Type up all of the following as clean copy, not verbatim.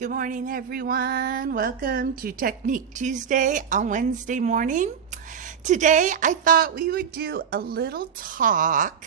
Good morning, everyone. Welcome to Technique Tuesday on Wednesday morning. Today, I thought we would do a little talk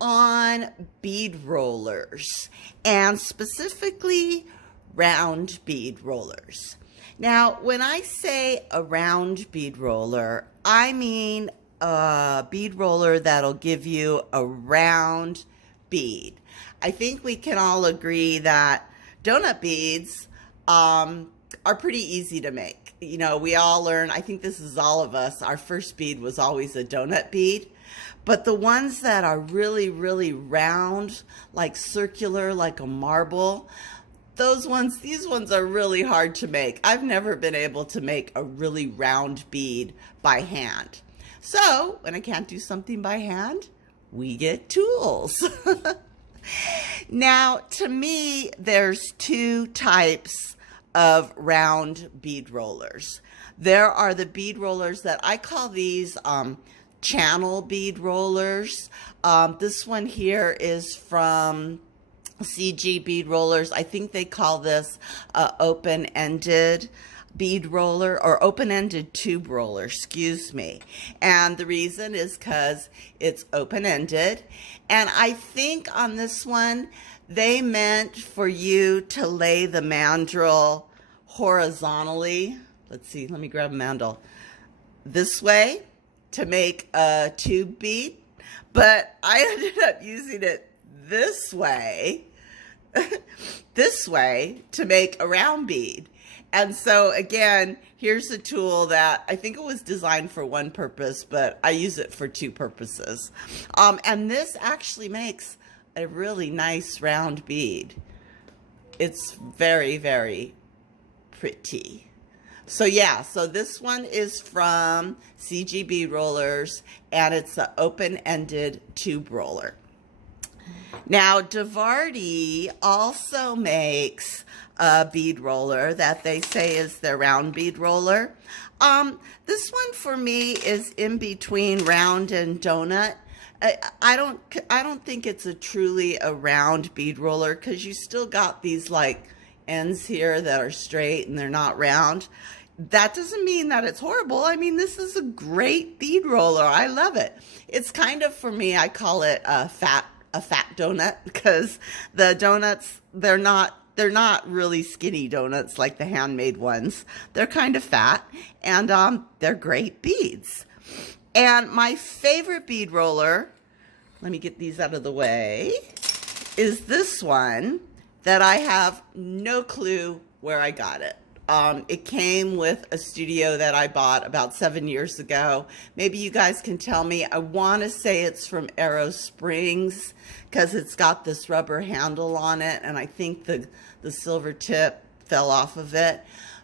on bead rollers and specifically round bead rollers. Now, when I say a round bead roller, I mean a bead roller that'll give you a round bead. I think we can all agree that donut beads are pretty easy to make. You know, we all learn, I think this is all of us, our first bead was always a donut bead. But the ones that are really, really round, like circular, like a marble, these ones are really hard to make. I've never been able to make a really round bead by hand. So when I can't do something by hand, we get tools. Now, to me, there's two types of round bead rollers. There are the bead rollers that I call these channel bead rollers. This one here is from CG Bead Rollers. I think they call this open-ended bead roller or open-ended tube roller, excuse me. And the reason is because it's open-ended. And I think on this one, they meant for you to lay the mandrel horizontally. Let's see, let me grab a mandrel. This way to make a tube bead, but I ended up using it this way, this way to make a round bead. And so again, here's a tool that I think it was designed for one purpose, but I use it for two purposes. And this actually makes a really nice round bead. It's very, very pretty. So yeah, so this one is from CG Bead Rollers, and it's an open-ended tube roller. Now, Devardi also makes a bead roller that they say is their round bead roller. This one for me is in between round and donut. I don't think it's truly a round bead roller because you still got these like ends here that are straight and they're not round. That doesn't mean that it's horrible. I mean, this is a great bead roller. I love it. It's kind of, for me, I call it a fat donut because the donuts, they're not really skinny donuts like the handmade ones. They're kind of fat, and they're great beads. And my favorite bead roller, let me get these out of the way, is this one that I have no clue where I got it. It came with a studio that I bought about 7 years ago. Maybe you guys can tell me. I want to say it's from Arrow Springs because it's got this rubber handle on it, and I think the silver tip fell off of it.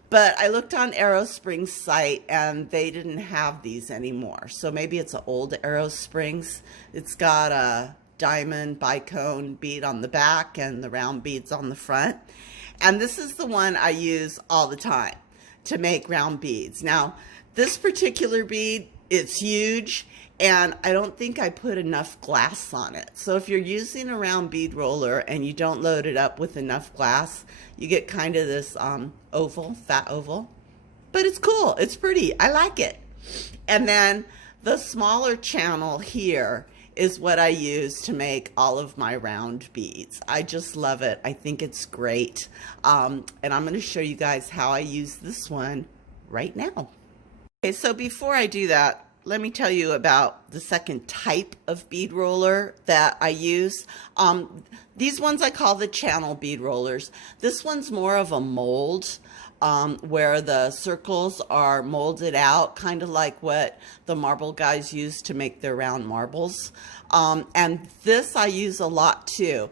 But I looked on Arrow Springs' site, and they didn't have these anymore. So maybe it's an old Arrow Springs. It's got a diamond bicone bead on the back and the round beads on the front. And this is the one I use all the time to make round beads. Now, this particular bead, it's huge, and I don't think I put enough glass on it. So if you're using a round bead roller and you don't load it up with enough glass, you get kind of this oval, fat oval. But it's cool. It's pretty. I like it. And then the smaller channel here is what I use to make all of my round beads. I just love it. I think it's great. And I'm going to show you guys how I use this one right now. Okay, so before I do that, let me tell you about the second type of bead roller that I use. These ones I call the channel bead rollers. This one's more of a mold where the circles are molded out, kind of like what the marble guys use to make their round marbles. And this I use a lot too.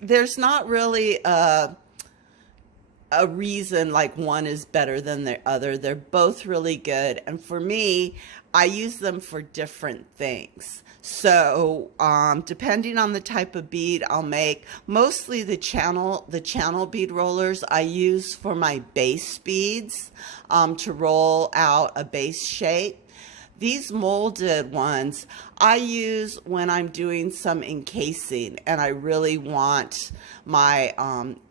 There's not really a reason like one is better than the other. They're both really good. And for me, I use them for different things. So depending on the type of bead I'll make, mostly the channel bead rollers I use for my base beads to roll out a base shape. These molded ones I use when I'm doing some encasing and I really want my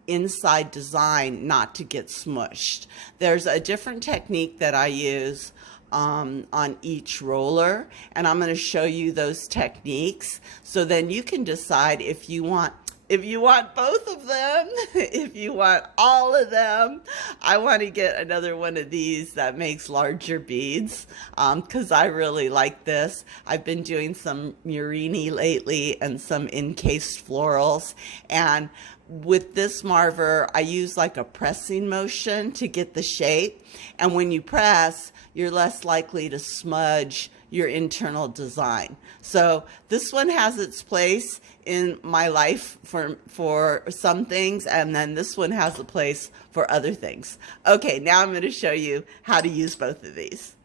inside design not to get smushed. There's a different technique that I use on each roller, and I'm going to show you those techniques so then you can decide if you want both of them, if you want all of them. I want to get another one of these that makes larger beads because I really like this. I've been doing some Murini lately and some encased florals, and with this marver I use like a pressing motion to get the shape, and when you press you're less likely to smudge your internal design. So this one has its place in my life for some things, and then this one has a place for other things. Okay, now I'm going to show you how to use both of these.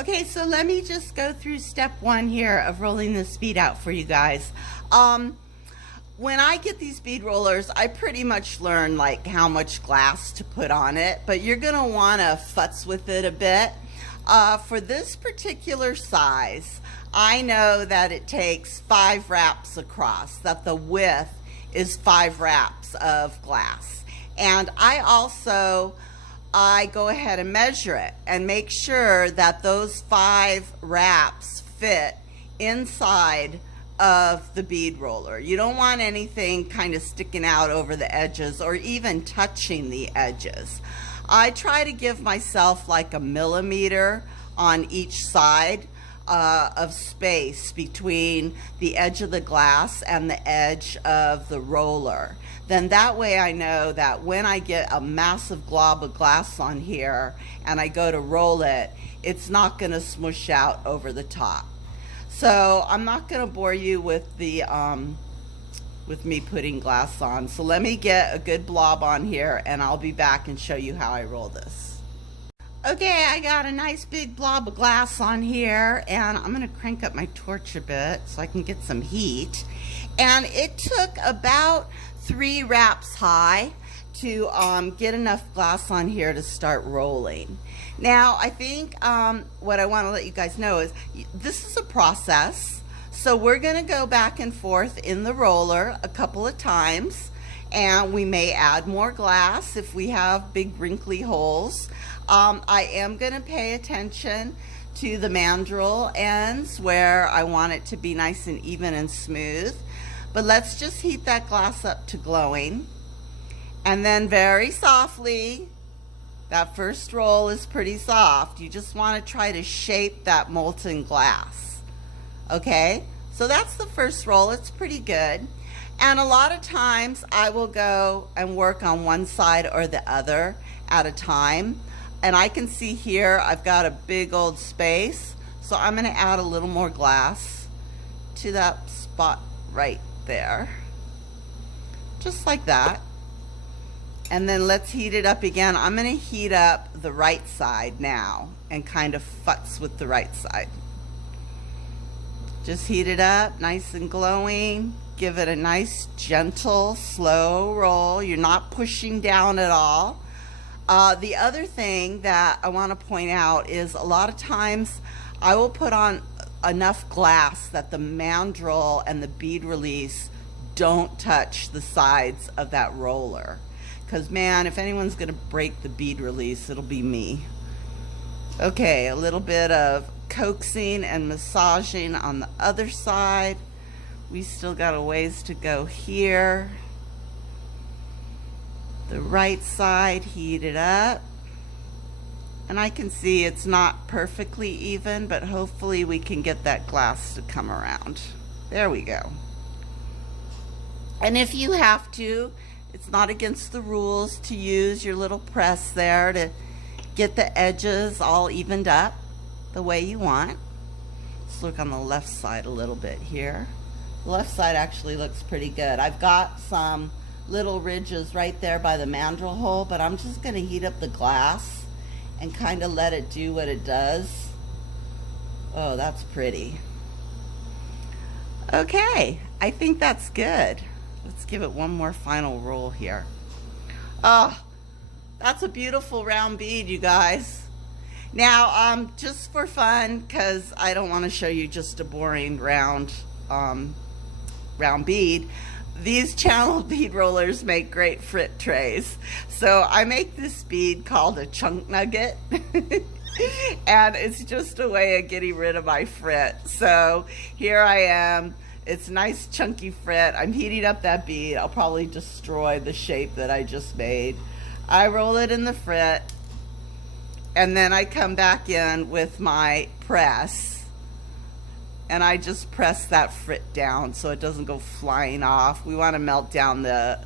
Okay, so let me just go through step one here of rolling this bead out for you guys. When I get these bead rollers, I pretty much learn like how much glass to put on it, but you're going to want to futz with it a bit. For this particular size, I know that it takes 5 wraps across, that the width is 5 wraps of glass. And I go ahead and measure it and make sure that those 5 wraps fit inside of the bead roller. You don't want anything kind of sticking out over the edges or even touching the edges. I try to give myself like a millimeter on each side of space between the edge of the glass and the edge of the roller. Then that way I know that when I get a massive glob of glass on here and I go to roll it, it's not going to smush out over the top. So I'm not going to bore you with the with me putting glass on. So let me get a good blob on here and I'll be back and show you how I roll this. Okay, I got a nice big blob of glass on here, and I'm going to crank up my torch a bit so I can get some heat. And it took about 3 wraps high to get enough glass on here to start rolling. Now, I think what I want to let you guys know is this is a process. So we're going to go back and forth in the roller a couple of times, and we may add more glass if we have big wrinkly holes. I am going to pay attention to the mandrel ends where I want it to be nice and even and smooth. But let's just heat that glass up to glowing. And then very softly, that first roll is pretty soft. You just want to try to shape that molten glass. Okay, so that's the first roll. It's pretty good. And a lot of times I will go and work on one side or the other at a time. And I can see here I've got a big old space, so I'm going to add a little more glass to that spot right there, just like that. And then let's heat it up again. I'm going to heat up the right side now and kind of futz with the right side. Just heat it up nice and glowing. Give it a nice gentle slow roll. You're not pushing down at all. The other thing that I want to point out is a lot of times I will put on enough glass that the mandrel and the bead release don't touch the sides of that roller. Because man, if anyone's going to break the bead release, it'll be me. Okay, a little bit of coaxing and massaging on the other side. We still got a ways to go here. The right side, heat it up. And I can see it's not perfectly even, but hopefully we can get that glass to come around. There we go. And if you have to, it's not against the rules to use your little press there to get the edges all evened up the way you want. Let's look on the left side a little bit here. The left side actually looks pretty good. I've got some little ridges right there by the mandrel hole, but I'm just going to heat up the glass and kind of let it do what it does. Oh, that's pretty. Okay, I think that's good. Let's give it one more final roll here. Oh, that's a beautiful round bead, you guys. Now, just for fun, because I don't want to show you just a boring round bead, these channel bead rollers make great frit trays. So I make this bead called a chunk nugget. And it's just a way of getting rid of my frit. So here I am. It's nice chunky frit. I'm heating up that bead. I'll probably destroy the shape that I just made. I roll it in the frit, and then I come back in with my press, and I just press that frit down so it doesn't go flying off. We want to melt down the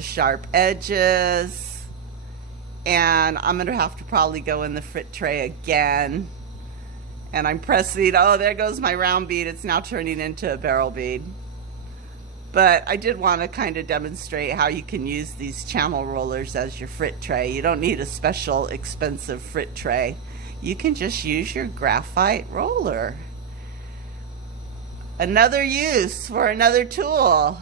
sharp edges, and I'm going to have to probably go in the frit tray again. And I'm pressing, oh, there goes my round bead. It's now turning into a barrel bead. But I did want to kind of demonstrate how you can use these channel rollers as your frit tray. You don't need a special expensive frit tray. You can just use your graphite roller. Another use for another tool.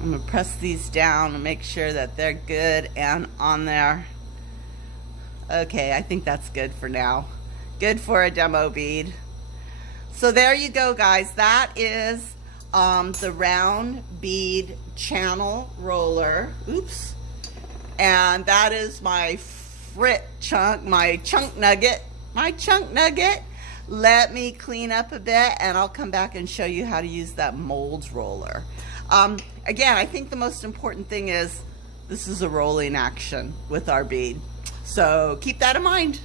I'm going to press these down and make sure that they're good and on there. Okay, I think that's good for now. Good for a demo bead. So there you go, guys. That is the round bead channel roller. Oops. And that is my frit chunk, my chunk nugget. Let me clean up a bit, and I'll come back and show you how to use that molds roller. Again, I think the most important thing is this is a rolling action with our bead. So keep that in mind.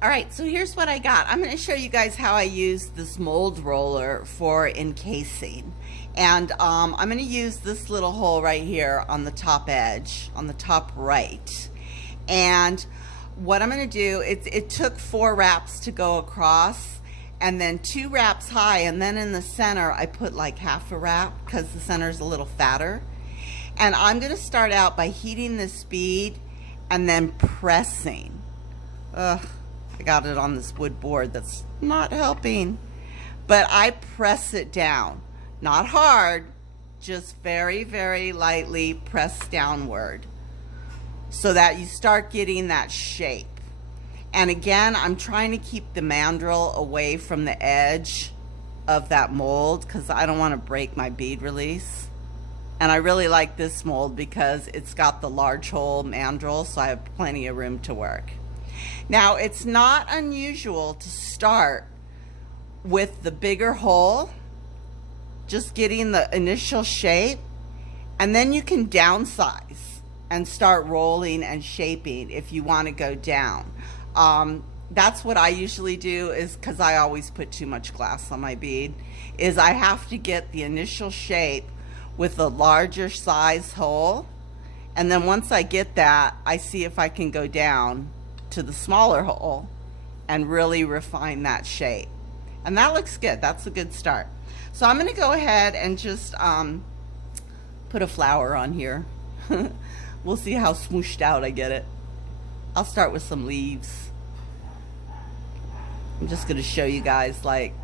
All right, so here's what I got. I'm going to show you guys how I use this mold roller for encasing. And I'm going to use this little hole right here on the top edge, on the top right. And what I'm going to do, it took 4 wraps to go across, and then 2 wraps high, and then in the center I put like half a wrap because the center is a little fatter. And I'm going to start out by heating this bead and then pressing. Ugh, I got it on this wood board that's not helping. But I press it down. Not hard, just very, very lightly press downward so that you start getting that shape. And again, I'm trying to keep the mandrel away from the edge of that mold because I don't want to break my bead release. And I really like this mold because it's got the large hole mandrel, so I have plenty of room to work. Now, it's not unusual to start with the bigger hole, just getting the initial shape, and then you can downsize and start rolling and shaping if you want to go down. That's what I usually do, is because I always put too much glass on my bead, is I have to get the initial shape with a larger size hole, and then once I get that, I see if I can go down to the smaller hole and really refine that shape. And that looks good. That's a good start. So I'm going to go ahead and just put a flower on here. We'll see how smooshed out I get it. I'll start with some leaves. I'm just going to show you guys like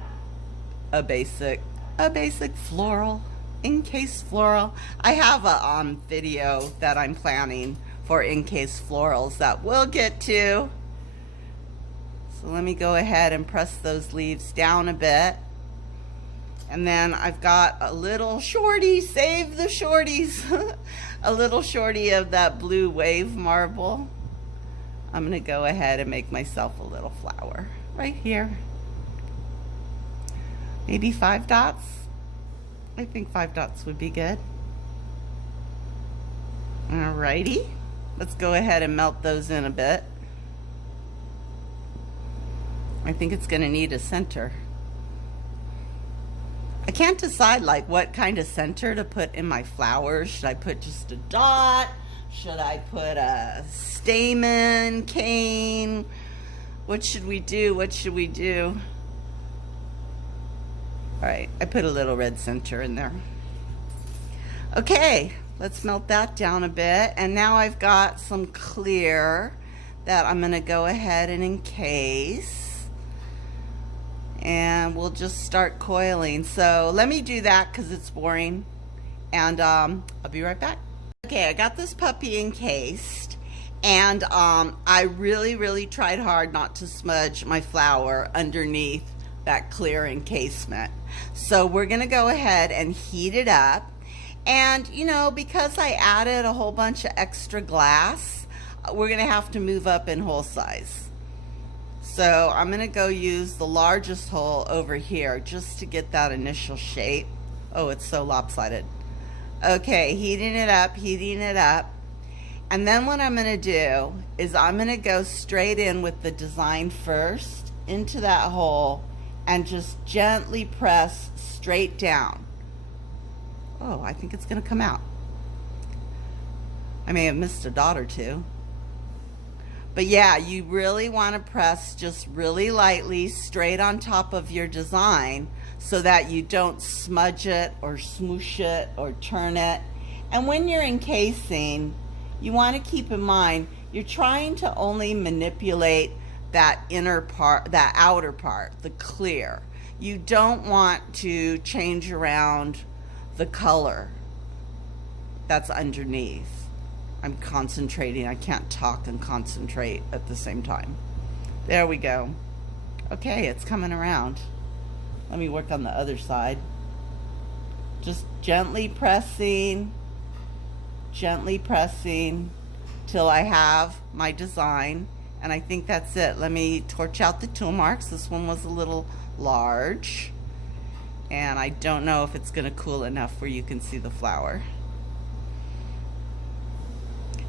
a basic floral. Encased floral. I have a video that I'm planning for encased florals that we'll get to. So let me go ahead and press those leaves down a bit. And then I've got a little shorty, save the shorties, a little shorty of that blue wave marble. I'm going to go ahead and make myself a little flower right here. Maybe 5 dots. I think 5 dots would be good. Alrighty, let's go ahead and melt those in a bit. I think it's going to need a center. I can't decide like what kind of center to put in my flowers. Should I put just a dot? Should I put a stamen, cane? What should we do? What should we do? All right, I put a little red center in there. Okay, let's melt that down a bit. And now I've got some clear that I'm gonna go ahead and encase. And we'll just start coiling. So let me do that because it's boring. And I'll be right back. Okay, I got this puppy encased. And I really tried hard not to smudge my flower underneath that clear encasement. So we're gonna go ahead and heat it up. And you know, because I added a whole bunch of extra glass, we're gonna have to move up in hole size. So I'm gonna go use the largest hole over here just to get that initial shape. Oh, it's so lopsided. Okay, heating it up. And then what I'm gonna do is I'm gonna go straight in with the design first into that hole and just gently press straight down. Oh, I think it's gonna come out. I may have missed a dot or two. But yeah, you really want to press just really lightly straight on top of your design so that you don't smudge it or smoosh it or turn it. And when you're encasing, you want to keep in mind you're trying to only manipulate that inner part, that outer part, the clear. You don't want to change around the color that's underneath. I'm concentrating. I can't talk and concentrate at the same time. There we go. Okay, it's coming around. Let me work on the other side. Just gently pressing till I have my design. And I think that's it. Let me torch out the tool marks. This one was a little large. And I don't know if it's going to cool enough where you can see the flower.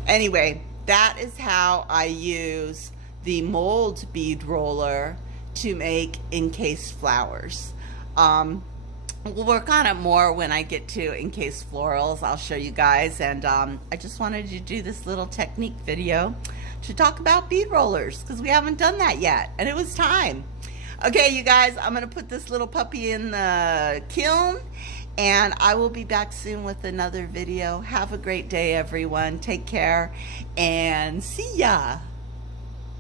Anyway, that is how I use the mold bead roller to make encased flowers. We'll work on it more when I get to encased florals. I'll show you guys. And I just wanted to do this little technique video to talk about bead rollers because we haven't done that yet. And it was time. Okay, you guys, I'm going to put this little puppy in the kiln. And I will be back soon with another video. Have a great day, everyone. Take care and see ya.